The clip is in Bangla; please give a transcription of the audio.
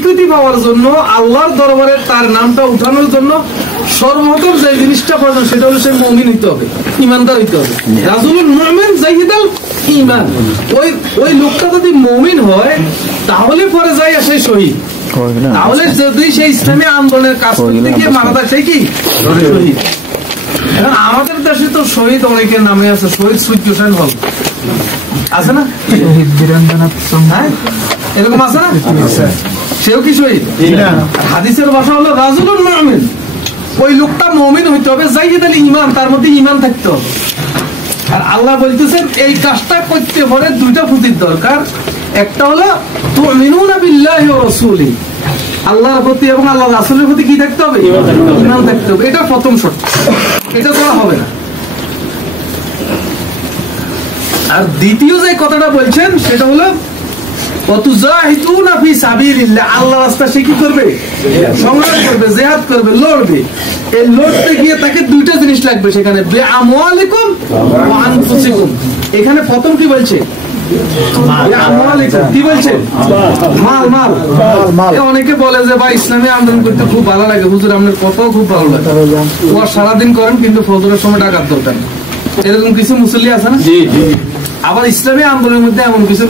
স্বীকৃতি পাওয়ার জন্য, আল্লাহর দরবারে তার নামটা উঠানোর জন্য সর্বপ্রথম যে জিনিসটা প্রয়োজন সেটা হলো সে মুমিন হইতে হবে, ইমানদার হইতে হবে। রাজুলুল মুমিন জাহিদাল ঈমান, ওই লোকটা যদি মুমিন হয় তাহলে পরে যায় সে শহীদ। তাহলে যদি সেই ইসলামী আন্দোলনের কাজ করতে গিয়ে মারা যায় সেই কি শহীদ। এখন আমাদের দেশে তো শহীদ অনেকের নামে আছে, শহীদ সূর্য সেন হল আছে না, এরকম আছে না, সেও কি শহীদ? হাদিসের ভাষা হলো রাজুলুল মুমিন, ওই লোকটা মুমিন হইতে হবে, জাহিদাল ঈমান, তার মধ্যে ঈমান থাকতে হবে। আর আল্লাহ বলতেছেন এই কাজটা করতে হলে দুইটা পুঁজির দরকার। একটা হলো তুমিনুনা বিল্লাহি ওয়া রাসূলিহি, আল্লাহর প্রতি এবং আল্লাহ রাসূলের প্রতি কি থাকতে হবে? ঈমান থাকতে হবে। এটা প্রথম শর্ত, এটা করা হবে না। আর দ্বিতীয় যে কথাটা বলছেন সেটা হলো ওয়াতুজাহিদুনা ফি সাবিলিল্লাহ, আল্লাহর রাস্তায় সে কি করবে? সংগ্রাম করবে, জিহাদ করবে, লড়বে। এই লড়তে গিয়ে তাকে দুইটা জিনিস লাগবে সেখানে, বিআমওয়ালিকুম ওয়া আনফুসিকুম। এখানে প্রথম কি বলছে? বিআমওয়ালিকুম, কি বলছে? মাল। অনেকে বলে যে ভাই ইসলামী আন্দোলন করতে খুব ভালো লাগে, হুজুর আপনার কথাও খুব ভালো লাগে, ও সারাদিন করেন কিন্তু ফজরের সময় টাকার দরকার, এরকম কিছু মুসল্লি আছে না? আবার ইসলামী আন্দোলনের মধ্যে এমন কিছু